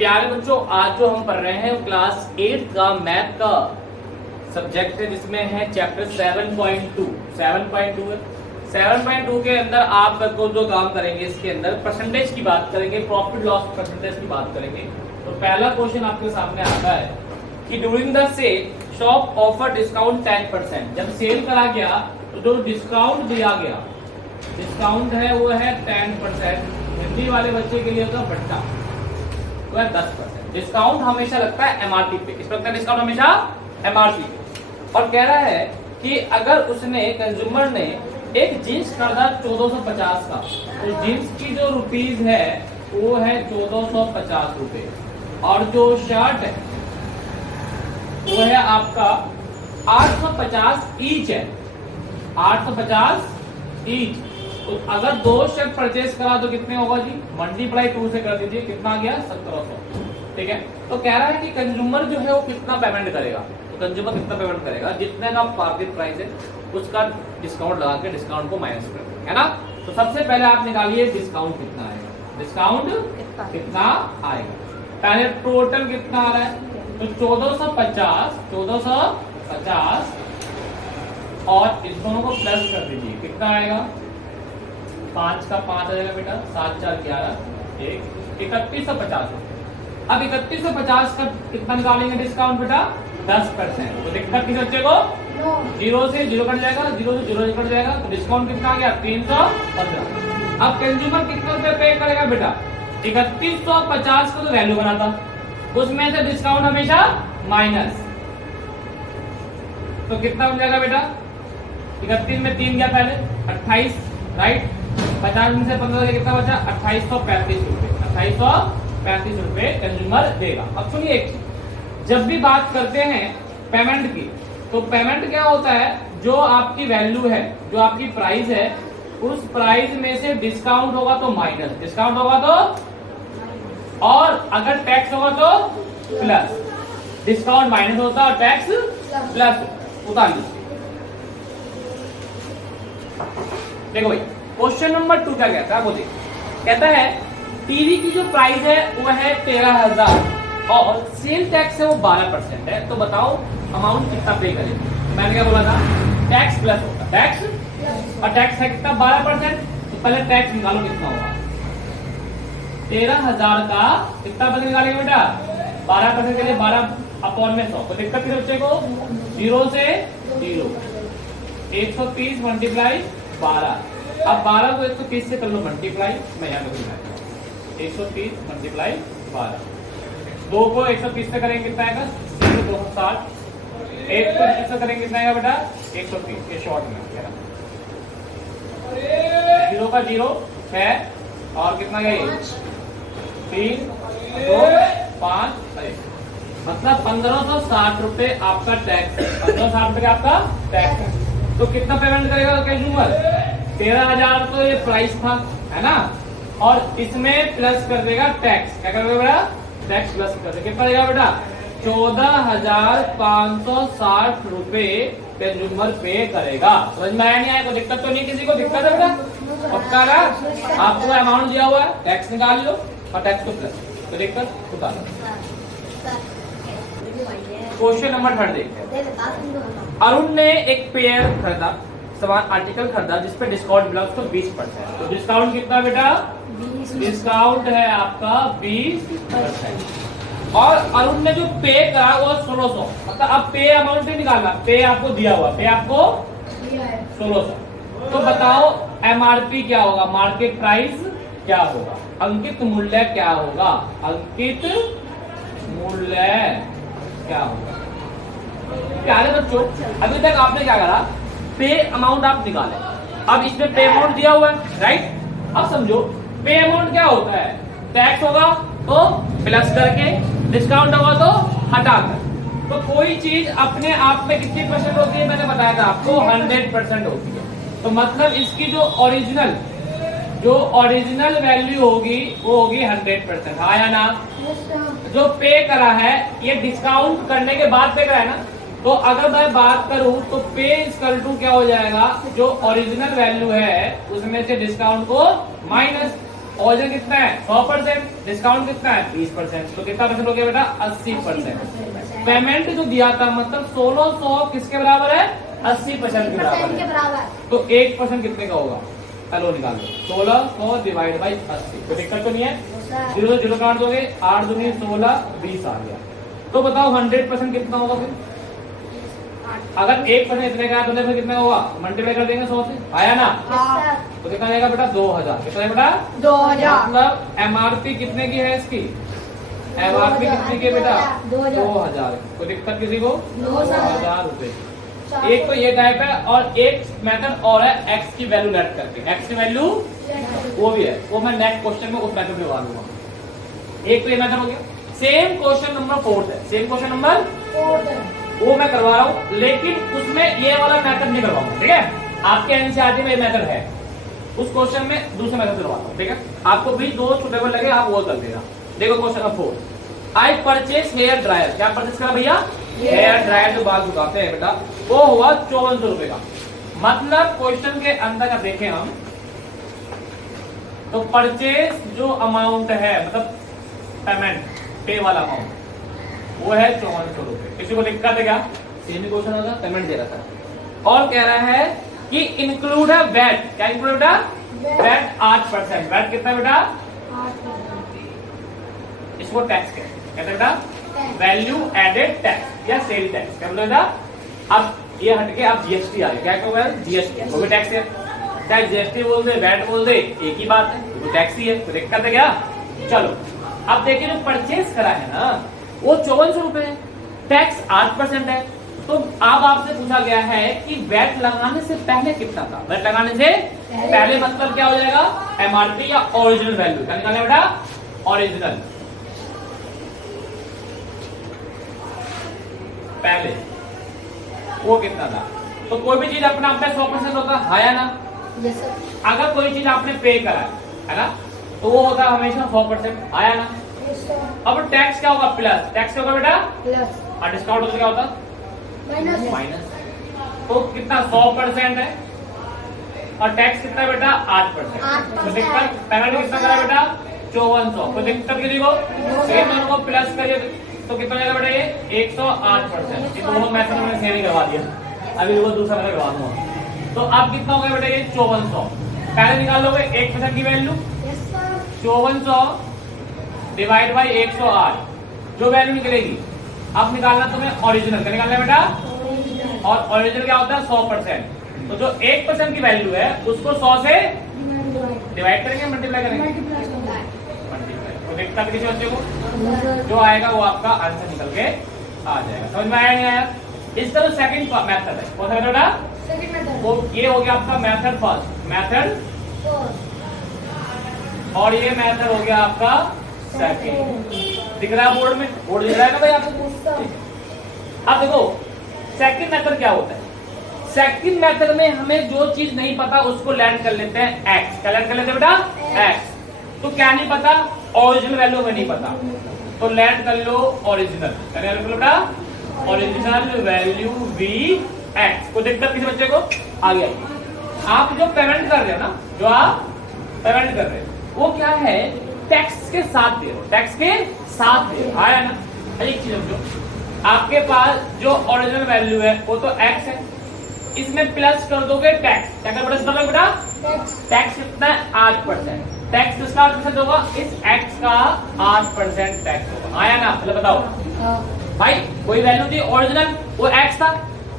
प्यारे बच्चों, आज जो हम पढ़ रहे हैं क्लास 8 का मैथ का सब्जेक्ट है, जिसमें है चैप्टर 7.2 है। 7.2 के अंदर आप को जो काम करेंगे, इसके अंदर परसेंटेज की बात करेंगे, प्रॉफिट लॉस परसेंटेज की बात करेंगे। तो पहला क्वेश्चन आपके सामने आता है कि during the sale shop offer discount 10%। जब सेल करा गया तो जो डिस्काउंट दिया गया, डिस्काउंट है वो है 10%। हिंदी वाले बच्चे के लिए होगा बट्टा, तो है 10%। डिस्काउंट हमेशा लगता है एमआरपी पे, इस पर डिस्काउंट हमेशा एमआरपी पे। और कह रहा है कि अगर उसने कंज्यूमर ने एक जींस खरीदा 1450 का, तो जींस की जो रुपीज है वो है 1450 रुपए, और जो शर्ट है वो है आपका 850 ईच है, 850 ईच। तो अगर दो शर्ट परचेज करा तो कितने होगा जी, मल्टीप्लाई 2 से कर दीजिए, कितना आ गया 1700। ठीक है, तो कह रहा है कि कंज्यूमर जो है वो कितना पेमेंट करेगा। तो कंज्यूमर कितना पेमेंट करेगा, जितने का मार्केट प्राइस है उसका डिस्काउंट लगा के डिस्काउंट को माइनस कर देंगे, है ना। तो सबसे पहले आप निकालिए डिस्काउंट कितना आएगा, डिस्काउंट कितना आएगा। पहले टोटल कितना आ रहा है, तो 1450 और इस दोनों को प्लस कर दीजिए, कितना आएगा 5 का 5 आ जाएगा बेटा, 7 4 11 3150। अब 3150 का कितना निकालेंगे डिस्काउंट बेटा, 10%। तो दिक्कत किस बच्चे को, 0 से 0 कट जाएगा, 0 से 0 कट जाएगा, तो डिस्काउंट कितना आ गया 315। अब कंज्यूमर कितने रुपए पे करेगा बेटा, 3150 का तो वैल्यू बना था, उसमें से डिस्काउंट हमेशा माइनस, तो कितना बन जाएगा बेटा, 31 में 3 गया पहले 28, राइट। 50 में से 15 गया, कितना बचा 2835 रुपए, 2835 रुपए कंज्यूमर देगा। अब सुनिए एक चीज, जब भी बात करते हैं पेमेंट की, तो पेमेंट क्या होता है, जो आपकी वैल्यू है, जो आपकी प्राइस है, उस प्राइस में से डिस्काउंट होगा तो माइनस, डिस्काउंट होगा तो, और अगर टैक्स होगा तो प्लस। डिस्काउंट माइनस होता है और टैक्स प्लस, उतार लीजिए। देखो भाई, क्वेश्चन नंबर 2 क्या कहता है, वो देखिए। कहता है टीवी की जो प्राइस है वो है 13,000 और सेल टैक्स है वो 12% है, तो बताओ अमाउंट कितना पे करेंगे। मैंने क्या बोला था, टैक्स प्लस होगा, टैक्स, और टैक्स है कितना 12%। तो पहले टैक्स निकालो कितना होगा, 13,000 का कितना परसेंट निकालेंगे बेटा, 12% के लिए 12/100। तो दिक्कत किस बच्चे को, 0 से 0, 130 मल्टीप्लाई 12। अब 12 को 130 से कर लो मल्टीप्लाई, मैं यहाँ पे 130 मल्टीप्लाई 12। 2 को 130 से करेंगे कितना आएगा, 260। 1 को 130 से करेंगे कितना आएगा बेटा, 130। ये शॉर्ट में 0 का 0 है, और कितना गया 3 2 5, मतलब 1560 रुपए आपका टैक्स है, 1560 रुपए आपका टैक्स है। तो कितना पेमेंट करेगा कंज्यूमर, 13,000 तो ये प्राइस था, है ना, और इसमें प्लस कर देगा टैक्स। क्या करेगा बेटा, टैक्स प्लस कर देगा, कितना देगा बेटा, 14,560 रुपए कंज्यूमर पे करेगा। समझ में आया नहीं आया, तो दिक्कत तो नहीं, किसी को दिक्कत है बेटा, पक्का ना। आपको अमाउंट दिया हुआ है, टैक्स निकाल लो और टैक्स को प्लस, तो दिक्कत उतार लो। क्वेश्चन नंबर 3 देखते हैं। अरुण ने एक पेयर खरीदा, सामान आर्टिकल खरीदा जिसपे डिस्काउंट मिला उसको 20%। तो डिस्काउंट कितना बेटा, डिस्काउंट है आपका 20%। और अरुण ने जो पे करा वो 1600, मतलब अब पे अमाउंट नहीं निकालना, पे आपको दिया हुआ, पे आपको 1600। तो बताओ एमआरपी क्या होगा, मार्केट प्राइस क्या होगा, अंकित मूल्य क्या होगा, अंकित मूल्य क्या होगा। प्यारे बच्चों, अभी तक आपने क्या करा, पे अमाउंट आप निकाले, अब इसमें पे अमाउंट दिया हुआ है, राइट। अब समझो पे अमाउंट क्या होता है, टैक्स होगा तो प्लस करके, डिस्काउंट होगा तो हटाकर। तो कोई चीज अपने आप में कितनी परसेंट होती है, मैंने बताया था आपको 100% होती है। तो मतलब इसकी जो ओरिजिनल वैल्यू होगी वो होगी 100%, हाँ या ना। जो पे करा है ये डिस्काउंट करने के बाद पे करा है ना, तो अगर मैं बात करूं तो पे इक्वल टू क्या हो जाएगा, जो ओरिजिनल वैल्यू है उसमें से डिस्काउंट को माइनस, ओरिजिनल कितना है 100%, डिस्काउंट कितना है 20%, तो कितना परसेंट हो गया बेटा 80%। पेमेंट जो दिया था मतलब 1600 किसके बराबर है 80% के बराबर है। तो 1% कितने का होगा, चलो निकाल लो 1600 डिवाइड बाई 80, कोई दिक्कत तो नहीं है, 0 0 काट दोगे 8 दूनी 16 20 आ गया। तो बताओ 100% कितना होगा फिर, अगर 1% इतने का तो फिर कितना होगा, मल्टीप्लाई कर देंगे 100 से, आया ना। तो कितना आएगा बेटा 2000, कितना है बेटा 2000, मतलब एमआरपी कितने की है इसकी, एमआरपी कितने की है बेटा 2000, कोई दिक्कत किसी को 2000 रुपए। एक तो ये टाइप है और एक मेथड और है एक्स की वैल्यू लेट करके, एक्स की वैल्यू वो भी है, वो मैं नेक्स्ट क्वेश्चन में उस मेथड में बता दूंगा। एक तो ये मेथड हो गया। सेम क्वेश्चन नंबर 4 है, सेम क्वेश्चन नंबर 4 वो मैं करवा रहा हूँ, लेकिन उसमें ये वाला मेथड नहीं करवाऊंगा, ठीक है। आपके एनसीईआरटी में ये मेथड है, उस क्वेश्चन में दूसरा मेथड करवाता हूँ, ठीक है। आपको भी दो सुटेबल लगे आप वो कर देना। देखो question number 4, I purchase hair dryer, क्या परचेज करा भैया, हेयर ड्रायर जो बाल झुकाते हैं बेटा, वो हुआ 5400 रुपए का। मतलब क्वेश्चन के अंदर का देखें हम तो परचेज जो अमाउंट है मतलब पेमेंट पे वाला अमाउंट वो है 5400 रुपए। किसी को दिक्कत है क्या, सेम ही क्वेश्चन होगा, पेमेंट दे रहा था और कह रहा है कि इंक्लूड है वैट, क्या इंक्लूड है वैट 8%, वैट कितना बेटा 8%, इसको टैक्स कहते हैं बेटा, वैल्यू एडेड टैक्स या सेल टैक्स, क्या बोलते बेटा। अब ये हटके अब जीएसटी आ गया, क्या कहूँगा जीएसटी, वो भी टैक्स है, चाहे जीएसटी बोल दे वैट बोल दे एक ही बात है, वो टैक्स ही है, तो दिक्कत है क्या। चलो अब देखिए जो परचेज करा है ना वो 5400 रुपए है, टैक्स 8% है, तो अब आपसे पूछा गया है कि वैट लगाने से पहले कितना था, वैट लगाने से पहले मतलब क्या हो जाएगा एमआरपी या ओरिजिनल वैल्यू, क्या निकालना बेटा ओरिजिनल पहले वो कितना था। तो कोई भी चीज अपना आप पे 100% होता है या ना, अगर कोई चीज आपने पे करा है ना तो वो होता है हमेशा 100%, आया ना। अब टैक्स क्या होगा प्लस, टैक्स क्या होगा बेटा प्लस, और डिस्काउंट होता क्या होता माइनस, तो कितना 100% है और टैक्स कितना है बेटा 8%, तो दिक्कत पेमेंट कितना करा बेटा 5400, तो दिक्कत किसी को सेम दोनों को प्लस करिए तो कितना जाएगा बेटा ये 108%, ये दोनों मेथड मैंने सेम ही करवा दिया, अभी वो दूसरा मेथड करवा दूंगा। तो अब कितना होगा बेटा ये 5400, पहले निकाल लोगे 1% की वैल्यू 5400 डिवाइड बाई 108, जो वैल्यू निकलेगी अब निकालना तुम्हें ओरिजिनल, क्या निकालना है बेटा, और ओरिजिनल क्या होता है 100%, तो जो 1% की वैल्यू है उसको 100 से डिवाइड करेंगे मल्टीप्लाई करेंगे, तो देखता किसी बच्चे को जो आएगा वो आपका आंसर निकल के आ जाएगा। समझ में आया नहीं आया। इसका जो सेकंड मेथड है कौन सा मेथड, वो ये हो गया आपका मेथड फर्स्ट, मेथड और ये मेथड हो गया आपका सेकंड। दिख रहा है बोर्ड में, बोर्ड दिख रहा है ना भाई आपको। अब देखो सेकंड मेथड क्या होता है, सेकंड मेथड में हमें जो चीज नहीं पता उसको लैंड कर लेते हैं एक्स, क्या लैंड कर लेते हैं बेटा एक्स। तो क्या नहीं पता, ओरिजिनल वैल्यू में नहीं पता, तो लैंड कर लो ओरिजिनल, क्या लैंड कर लो बेटा ओरिजिनल वैल्यू वी एक्स। को दिक्कत किसी बच्चे को आ गया। आप जो पेमेंट कर रहे हो ना, जो आप पेमेंट कर रहे हो वो क्या है टैक्स के साथ दे रहे हो, टैक्स के साथ दे रहे हो, आया ना। एक चीज समझो, आपके पास जो ओरिजिनल वैल्यू है वो तो एक्स है, इसमें प्लस कर दोगे टैक्स, क्या प्लस कर दोगे बेटा टैक्स कितना है 8%, टैक्स किसका 8% होगा, इस एक्स का 8% टैक्स होगा, आया ना। मतलब बताओ भाई कोई वैल्यू थी ओरिजिनल वो एक्स था,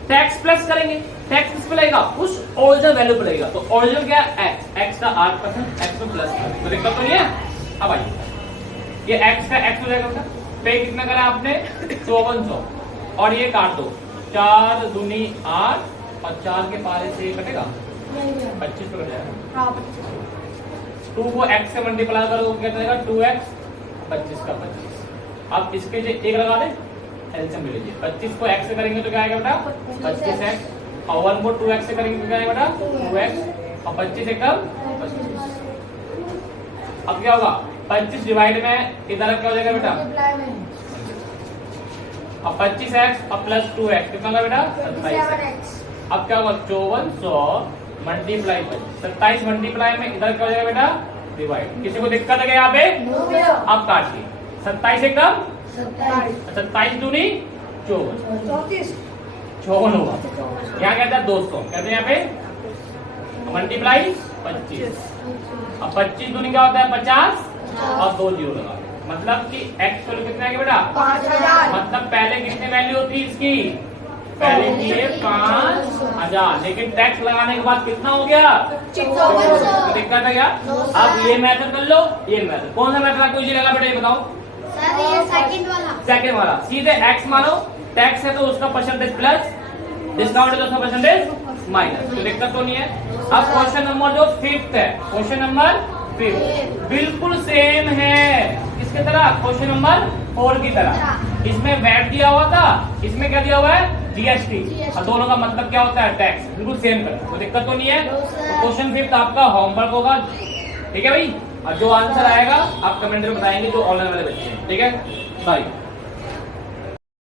टैक्स प्लस करेंगे, टैक्स किस पे लगेगा उस ओरिजिनल वैल्यू पे लगेगा, तो ओरिजिनल क्या है एक्स, एक्स का 8% एक्स में प्लस करेंगे, तो दिक्कत तो नहीं है। अब आइए ये एक्स का एक्स हो जाएगा बेटा, पे कितना करा आपने 5400 और ये काट दो 4 दूनी 8 और 4 के पारे से कटेगा 25 पे कट जाएगा, 2 को x से मल्टीप्लाई करो क्या जाएगा 2x 25 का 25। अब इसके जो एक लगा दे एलसीएम ले लीजिए, 25 को x से करेंगे तो क्या आएगा बेटा 25x और 1 को 2x से करेंगे तो क्या आएगा बेटा 2x और 25 एकदम 25। अब क्या होगा 25 डिवाइड में इधर क्या हो जाएगा बेटा अब 25x और प्लस 2x कितना होगा बेटा 27x। अब क्या होगा 5400 मल्टीप्लाई 27 मल्टीप्लाई में इधर क्या हो जाएगा बेटा डिवाइड। किसी को दिक्कत है क्या यहाँ पे? अब काटिए। 27 से कम 27 दूनी 54 54 होगा। यहाँ कहता है 200, कहते हैं यहाँ पे मल्टीप्लाई 25। अब 25 दूनी क्या होता है 50 और 2 जीरो लगा, मतलब कि x वैल्यू कितना है बेटा 5000। मतलब पहले कितनी वैल्यू होती है इसकी? पहले की है 5000, लेकिन टैक्स लगाने के बाद कितना हो गया? तो दिक्कत है क्या? अब ये मेथड कर लो, ये मेथड कौन सा मेथड आपको इजी लगा बेटा ये बताओ? सेकंड वाला। सीधे x मानो, टैक्स है तो उसका परसेंटेज प्लस, डिस्काउंट है तो उसका परसेंटेज माइनस, तो दिक्कत तो नहीं है। अब क्वेश्चन नंबर जो 5th है, क्वेश्चन नंबर 5 बिल्कुल सेम है किसकी तरह? क्वेश्चन नंबर 4 की तरह। इसमें वैट दिया हुआ था, इसमें क्या दिया हुआ है? जीएसटी, और दोनों का मतलब क्या होता है? टैक्स। बिल्कुल सेम करना, कोई दिक्कत तो नहीं है। तो क्वेश्चन 5 आपका होमवर्क होगा, ठीक है भाई? और जो आंसर आएगा आप कमेंट में बताएंगे जो ऑनलाइन वाले बच्चे हैं, ठीक है? सॉरी।